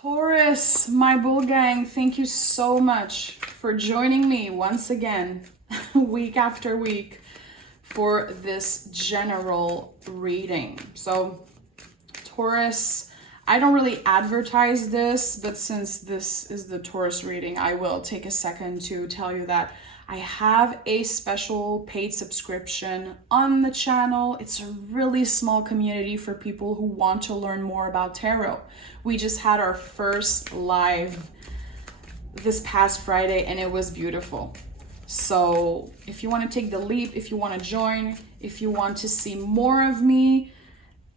Taurus, my bull gang, thank you so much for joining me once again, week after week, for this general reading. So, Taurus, I don't really advertise this, but since this is the Taurus reading, I will take a second to tell you that I have a special paid subscription on the channel. It's a really small community for people who want to learn more about tarot. We just had our first live this past Friday and it was beautiful. So if you want to take the leap, if you want to join, if you want to see more of me,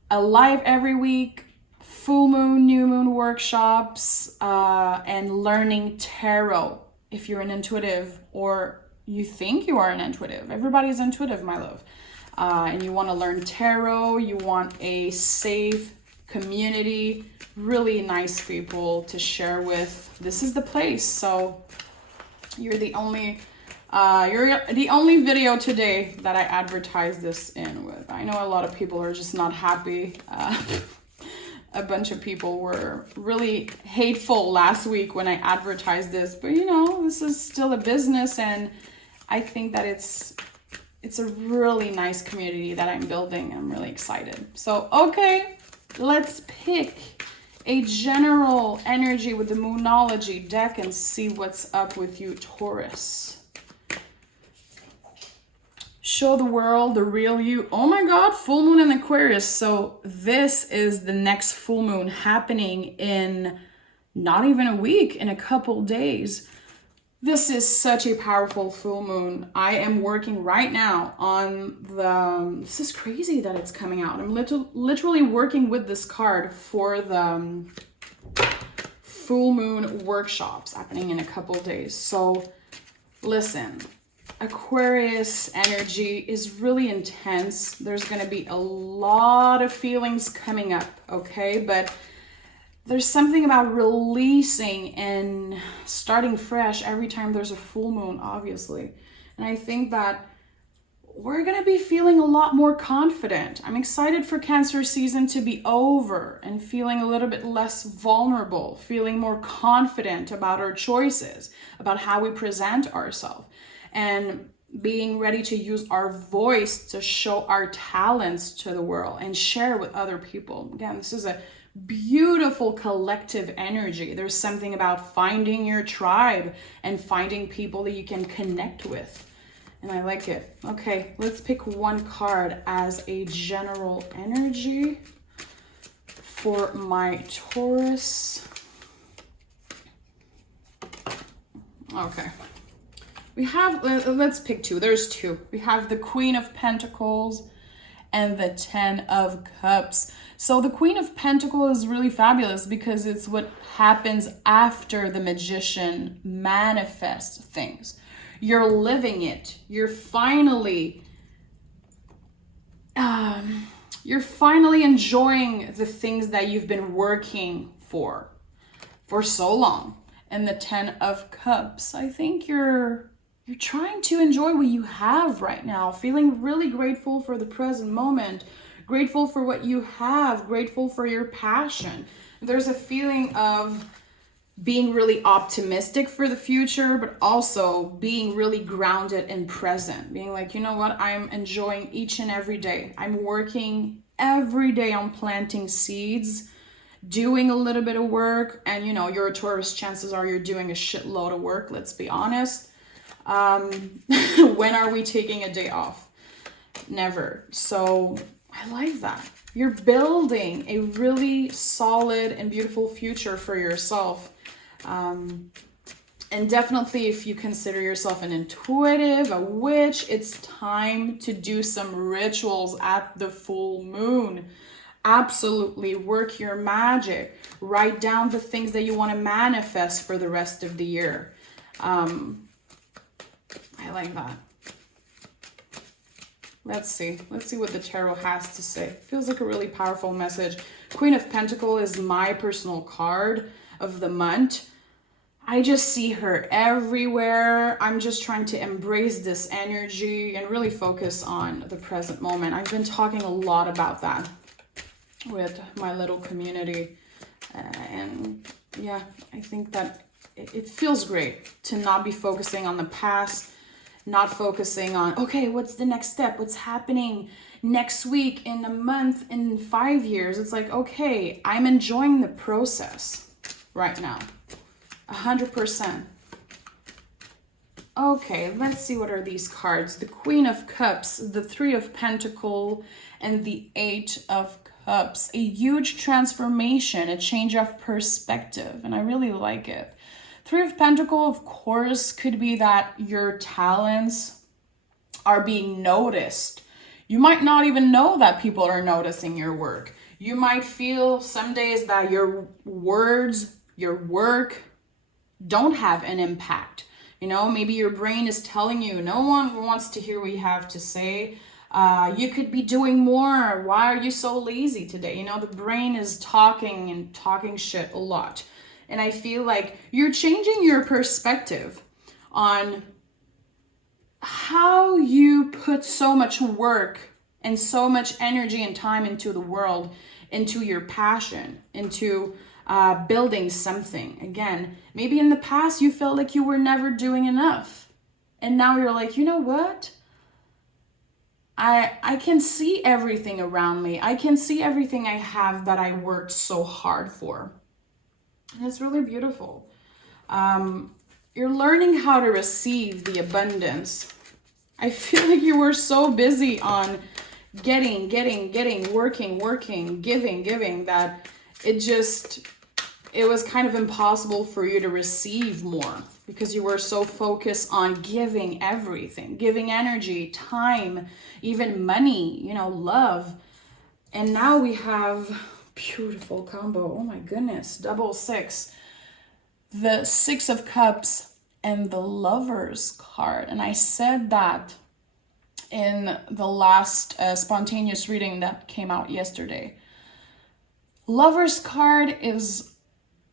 a live every week, full moon, new moon workshops, and learning tarot. If you're an intuitive or you think you are an intuitive, everybody's intuitive, my love, and you want to learn tarot, you want a safe community, really nice people to share with, this is the place. So you're the only video today that I advertise this in with. I know a lot of people are just not happy. A bunch of people were really hateful last week when I advertised this, but you know, this is still a business, and I think that it's a really nice community that I'm building. I'm really excited. So, okay, let's pick a general energy with the Moonology deck and see what's up with you, Taurus. Show the world the real you. Oh my God, full moon in Aquarius. So this is the next full moon happening in not even a week, in a couple days. This is such a powerful full moon. I am working right now on this is crazy that it's coming out. I'm literally working with this card for the full moon workshops happening in a couple days. So listen, Aquarius energy is really intense. There's going to be a lot of feelings coming up, okay? But there's something about releasing and starting fresh every time there's a full moon, obviously. And I think that we're going to be feeling a lot more confident. I'm excited for Cancer season to be over and feeling a little bit less vulnerable, feeling more confident about our choices, about how we present ourselves, and being ready to use our voice to show our talents to the world and share with other people. Again, this is a beautiful collective energy. There's something about finding your tribe and finding people that you can connect with. And I like it. Okay, let's pick one card as a general energy for my Taurus. Okay. We have, let's pick two. There's two. We have the Queen of Pentacles and the 10 of Cups. So the Queen of Pentacles is really fabulous because it's what happens after the magician manifests things. You're living it. You're finally enjoying the things that you've been working for so long. And the 10 of Cups, I think you're trying to enjoy what you have right now, feeling really grateful for the present moment, grateful for what you have, grateful for your passion. There's a feeling of being really optimistic for the future, but also being really grounded and present, being like, you know what, I'm enjoying each and every day. I'm working every day on planting seeds, doing a little bit of work, and you know, you're a Taurus, chances are you're doing a shitload of work, let's be honest. When are we taking a day off? Never. So I like that. You're building a really solid and beautiful future for yourself. And definitely if you consider yourself an intuitive, a witch, it's time to do some rituals at the full moon. Absolutely work your magic. Write down the things that you want to manifest for the rest of the year. I like that. Let's see what the tarot has to say. Feels like a really powerful message. Queen of Pentacles is my personal card of the month. I just see her everywhere. I'm just trying to embrace this energy and really focus on the present moment. I've been talking a lot about that with my little community. And yeah, I think that it feels great to not be focusing on the past, not focusing on, okay, what's the next step? What's happening next week, in a month, in 5 years? It's like, okay, I'm enjoying the process right now. 100%. Okay, let's see, what are these cards? The Queen of Cups, the Three of Pentacles, and the Eight of Cups. A huge transformation, a change of perspective, and I really like it. Three of Pentacles, of course, could be that your talents are being noticed. You might not even know that people are noticing your work. You might feel some days that your words, your work don't have an impact. You know, maybe your brain is telling you, no one wants to hear what you have to say. You could be doing more. Why are you so lazy today? You know, the brain is talking and talking shit a lot. And I feel like you're changing your perspective on how you put so much work and so much energy and time into the world, into your passion, into building something. Again, maybe in the past you felt like you were never doing enough. And now you're like, you know what? I can see everything around me. I can see everything I have that I worked so hard for. And it's really beautiful. You're learning how to receive the abundance. I feel like you were so busy on getting, working, giving, that it was kind of impossible for you to receive more because you were so focused on giving everything, giving energy, time, even money, you know, love. And now we have beautiful combo. Oh my goodness, double six. The Six of Cups and the Lovers card. And I said that in the last spontaneous reading that came out yesterday. Lovers card is,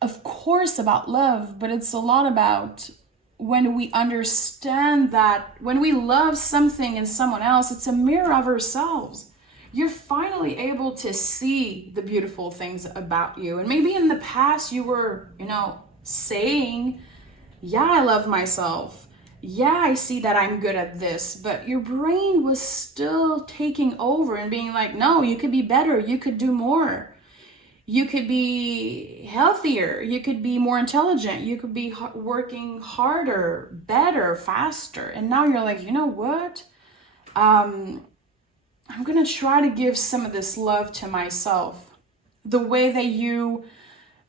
of course, about love, but it's a lot about when we understand that when we love something in someone else, it's a mirror of ourselves. You're finally able to see the beautiful things about you. And maybe in the past you were, you know, saying, yeah, I love myself. Yeah, I see that I'm good at this. But your brain was still taking over and being like, no, you could be better. You could do more. You could be healthier. You could be more intelligent. You could be working harder, better, faster. And now you're like, you know what? I'm going to try to give some of this love to myself. The way that you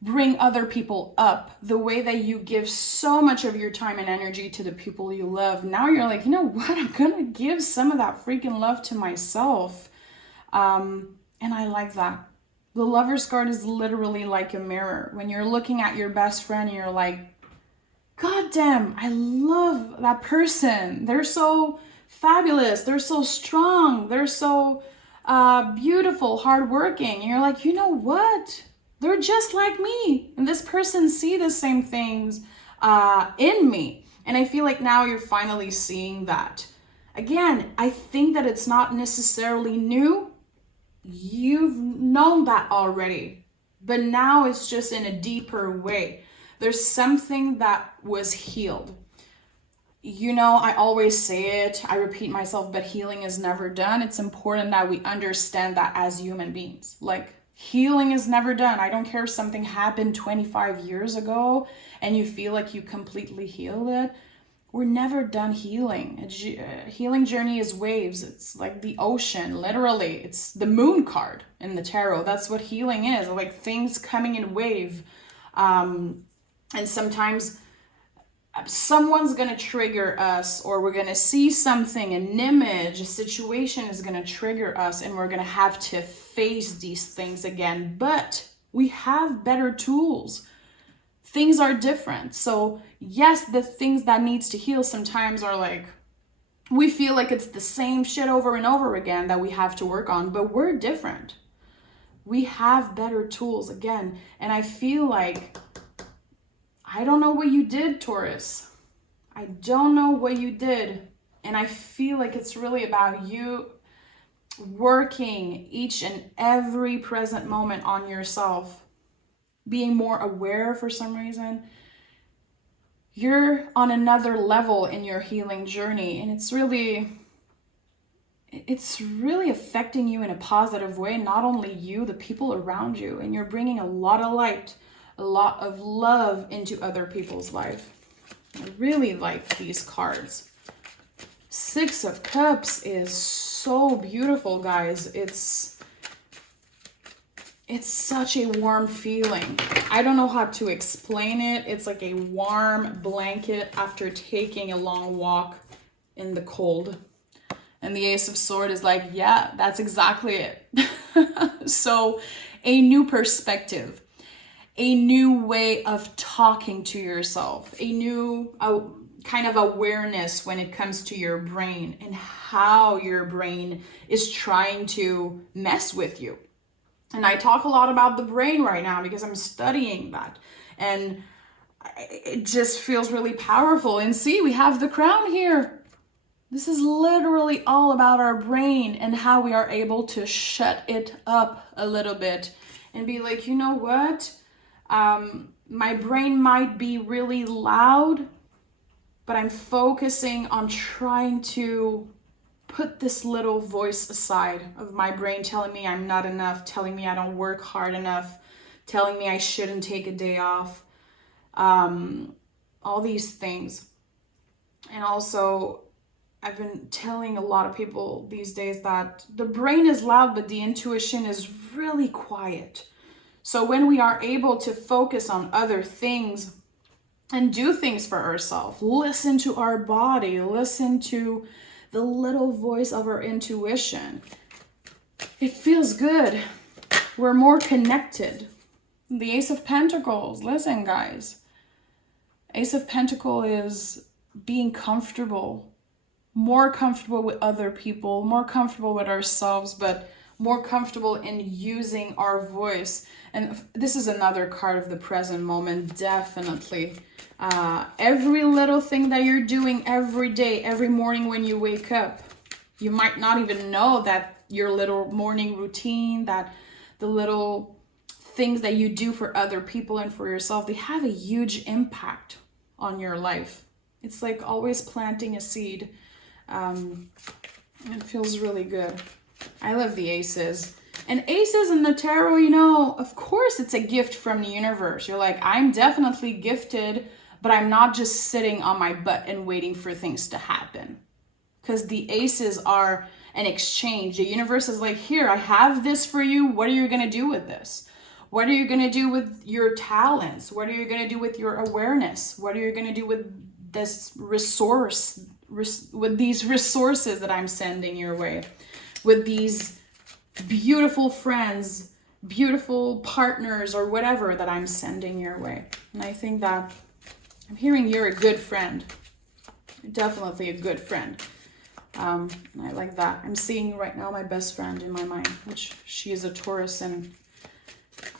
bring other people up, the way that you give so much of your time and energy to the people you love. Now you're like, you know what? I'm going to give some of that freaking love to myself. And I like that. The Lover's card is literally like a mirror. When you're looking at your best friend, you're like, God damn, I love that person. They're so fabulous. They're so strong. They're so beautiful, hardworking. And you're like, you know what? They're just like me. And this person see the same things in me. And I feel like now you're finally seeing that. Again, I think that it's not necessarily new. You've known that already, but now it's just in a deeper way. There's something that was healed. You know, I always say it, I repeat myself, but healing is never done. It's important that we understand that as human beings. Like, healing is never done. I don't care if something happened 25 years ago and you feel like you completely healed it. We're never done healing. A healing journey is waves. It's like the ocean, literally. It's the moon card in the tarot. That's what healing is, like things coming in wave. And sometimes someone's going to trigger us, or we're going to see something, an image, a situation is going to trigger us, and we're going to have to face these things again. But we have better tools. Things are different. So yes, the things that needs to heal sometimes are like, we feel like it's the same shit over and over again that we have to work on, but we're different. We have better tools again. And I feel like, I don't know what you did, Taurus. I don't know what you did. And I feel like it's really about you working each and every present moment on yourself. being more aware for some reason. You're on another level in your healing journey, and it's really affecting you in a positive way. Not only you, the people around you, and you're bringing a lot of light, a lot of love into other people's life. I really like these cards. Six of Cups is so beautiful, guys. It's such a warm feeling. I don't know how to explain it. It's like a warm blanket after taking a long walk in the cold. And the Ace of Swords is like, yeah, that's exactly it. So a new perspective, a new way of talking to yourself, a new kind of awareness when it comes to your brain and how your brain is trying to mess with you. And I talk a lot about the brain right now because I'm studying that. And it just feels really powerful. And see, we have the crown here. This is literally all about our brain and how we are able to shut it up a little bit and be like, you know what? My brain might be really loud, but I'm focusing on trying to put this little voice aside of my brain telling me I'm not enough, telling me I don't work hard enough, telling me I shouldn't take a day off, all these things. And also, I've been telling a lot of people these days that the brain is loud, but the intuition is really quiet. So when we are able to focus on other things and do things for ourselves, listen to our body, listen to the little voice of our intuition, it feels good. We're more connected. The Ace of Pentacles, listen guys, Ace of Pentacles is being comfortable, more comfortable with other people, more comfortable with ourselves, but more comfortable in using our voice. And this is another card of the present moment, definitely. Every little thing that you're doing every day, every morning when you wake up, you might not even know that your little morning routine, that the little things that you do for other people and for yourself, they have a huge impact on your life. It's like always planting a seed. It feels really good. I love the aces. And aces in the tarot, you know, of course it's a gift from the universe. You're like, I'm definitely gifted, but I'm not just sitting on my butt and waiting for things to happen. Because the aces are an exchange. The universe is like, here, I have this for you. What are you going to do with this? What are you going to do with your talents? What are you going to do with your awareness? What are you going to do with this resource, with these resources that I'm sending your way? With these beautiful friends, beautiful partners, or whatever that I'm sending your way. And I think that I'm hearing you're a good friend. You're definitely a good friend. I like that. I'm seeing right now my best friend in my mind, which she is a Taurus, and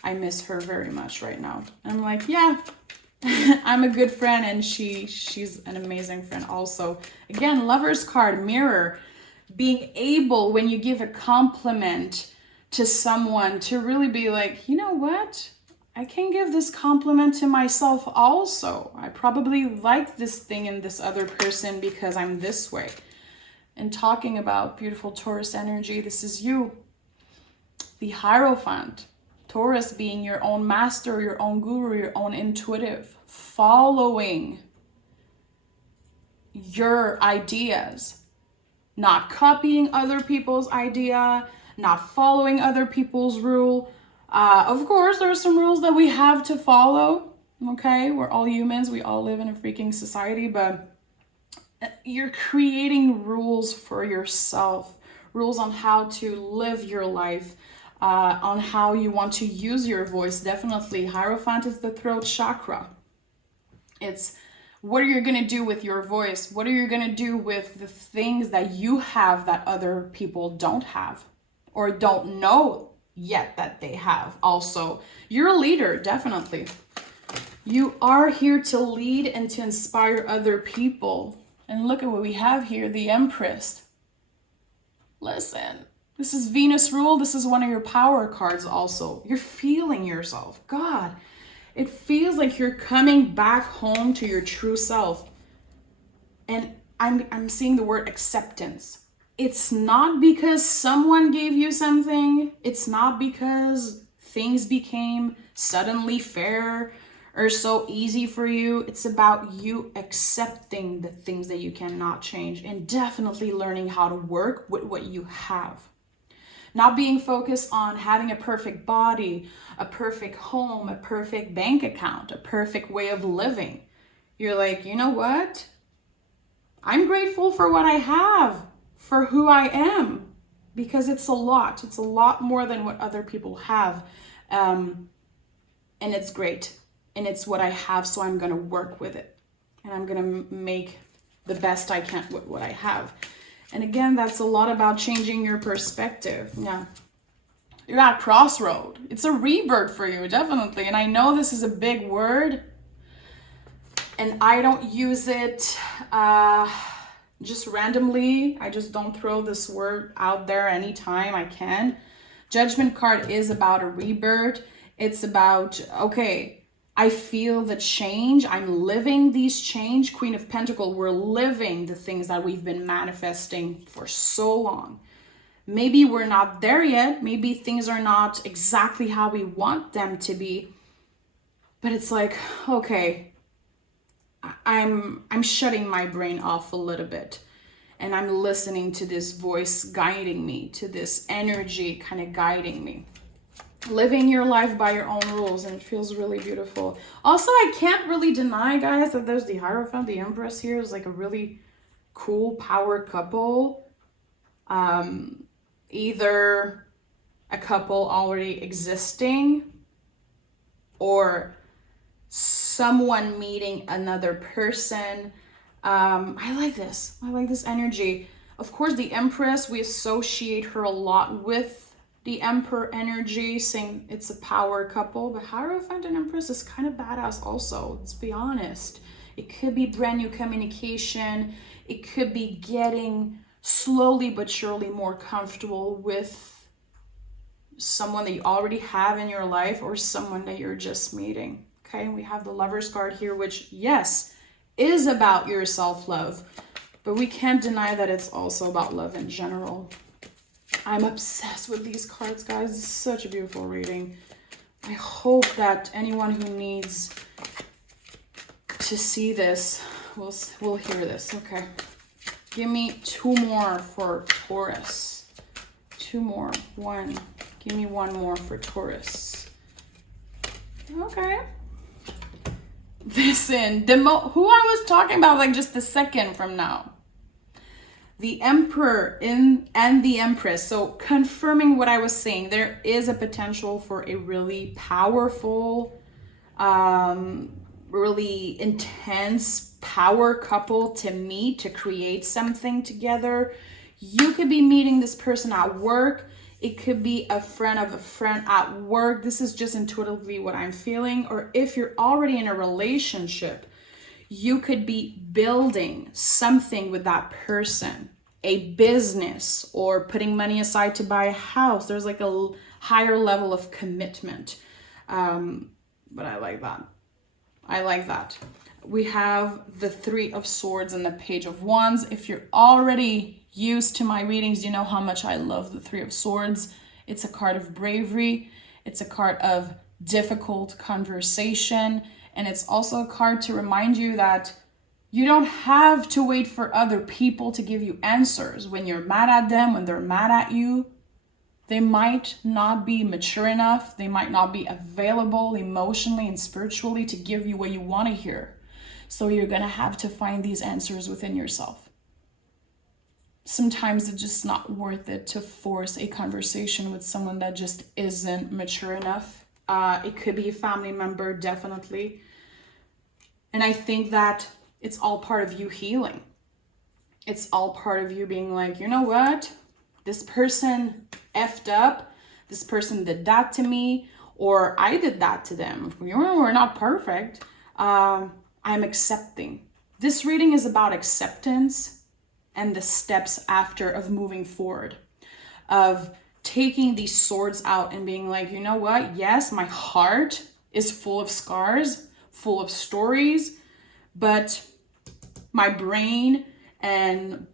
I miss her very much right now. I'm like, yeah, I'm a good friend, and she's an amazing friend also. Again, Lover's card, mirror. Being able, when you give a compliment to someone, to really be like, you know what? I can give this compliment to myself also. I probably like this thing in this other person because I'm this way. And talking about beautiful Taurus energy, this is you. The Hierophant. Taurus being your own master, your own guru, your own intuitive. Following your ideas. Not copying other people's idea, not following other people's rule. Of course, there are some rules that we have to follow, okay? We're all humans, we all live in a freaking society, but you're creating rules for yourself, rules on how to live your life, on how you want to use your voice. Definitely, Hierophant is the throat chakra. It's what are you going to do with your voice? What are you going to do with the things that you have that other people don't have or don't know yet that they have? Also, you're a leader, definitely. You are here to lead and to inspire other people. And look at what we have here, the Empress. Listen, this is Venus rule. This is one of your power cards also. You're feeling yourself. God, It feels like you're coming back home to your true self. And I'm seeing the word acceptance. It's not because someone gave you something. It's not because things became suddenly fair or so easy for you. It's about you accepting the things that you cannot change and definitely learning how to work with what you have. Not being focused on having a perfect body, a perfect home, a perfect bank account, a perfect way of living. You're like, you know what? I'm grateful for what I have, for who I am, because it's a lot. It's a lot more than what other people have. And it's great. And it's what I have, so I'm going to work with it. And I'm going to make the best I can with what I have. And again, that's a lot about changing your perspective. Yeah. You're at a crossroad. It's a rebirth for you, definitely. And I know this is a big word. And I don't use it just randomly. I just don't throw this word out there anytime I can. Judgment card is about a rebirth. It's about, okay, I feel the change. I'm living these change. Queen of Pentacles, we're living the things that we've been manifesting for so long. Maybe we're not there yet. Maybe things are not exactly how we want them to be. But it's like, okay, I'm shutting my brain off a little bit. And I'm listening to this voice guiding me, to this energy kind of guiding me. Living your life by your own rules, and it feels really beautiful. Also, I can't really deny, guys, that there's the Hierophant, the Empress here is like a really cool power couple. Either a couple already existing or someone meeting another person. I like this. I like this energy. Of course, the Empress, we associate her a lot with the Emperor energy, saying it's a power couple, but Hierophant and Empress is kind of badass also, let's be honest. It could be brand new communication. It could be getting slowly but surely more comfortable with someone that you already have in your life or someone that you're just meeting. Okay, we have the Lover's card here, which, yes, is about your self-love, but we can't deny that it's also about love in general. I'm obsessed with these cards, guys. It's such a beautiful reading. I hope that anyone who needs to see this will hear this. Okay. Give me two more for Taurus. Two more. One. Give me one more for Taurus. Okay. Listen, who I was talking about like just a second from now. The Emperor and the Empress. So confirming what I was saying, there is a potential for a really powerful, really intense power couple to meet, to create something together. You could be meeting this person at work. It could be a friend of a friend at work. This is just intuitively what I'm feeling. Or if you're already in a relationship, you could be building something with that person, a business, or putting money aside to buy a house. There's like a higher level of commitment. But I like that. I like that. We have the Three of Swords and the Page of Wands. If you're already used to my readings, you know how much I love the Three of Swords. It's a card of bravery. It's a card of difficult conversation. And it's also a card to remind you that you don't have to wait for other people to give you answers. When you're mad at them, when they're mad at you, they might not be mature enough. They might not be available emotionally and spiritually to give you what you want to hear. So you're going to have to find these answers within yourself. Sometimes it's just not worth it to force a conversation with someone that just isn't mature enough. It could be a family member, definitely. And I think that it's all part of you healing. It's all part of you being like, you know what? This person effed up. This person did that to me, or I did that to them. We're not perfect. I'm accepting. This reading is about acceptance and the steps after of moving forward, of taking these swords out and being like, you know what? Yes, my heart is full of scars, full of stories, but my brain and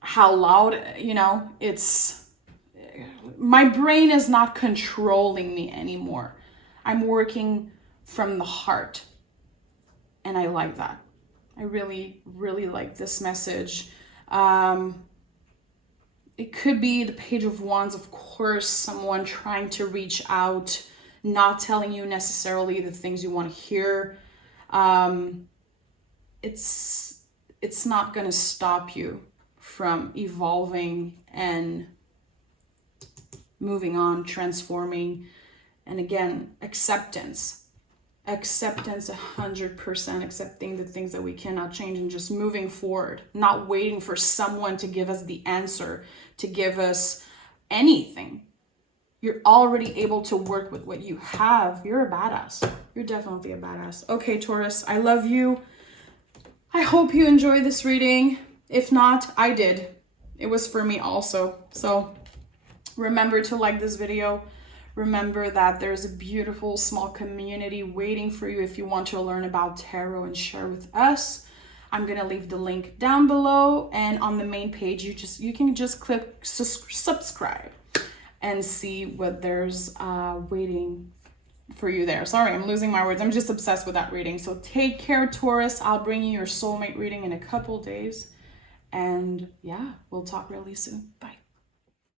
how loud, you know, my brain is not controlling me anymore. I'm working from the heart. And I like that. I really, really like this message. It could be the Page of Wands, of course, someone trying to reach out, not telling you necessarily the things you want to hear. It's not going to stop you from evolving and moving on, transforming. And again, acceptance 100%, accepting the things that we cannot change and just moving forward, not waiting for someone to give us the answer, to give us anything. You're already able to work with what you have. You're a badass. You're definitely a badass. Okay, Taurus, I love you. I hope you enjoyed this reading. If not, I did. It was for me also. So remember to like this video. Remember that there's a beautiful small community waiting for you if you want to learn about tarot and share with us. I'm gonna leave the link down below, and on the main page you can just click subscribe and see what there's waiting for you there. Sorry, I'm losing my words. I'm just obsessed with that reading. So take care, Taurus. I'll bring you your soulmate reading in a couple days. And yeah, we'll talk really soon. Bye.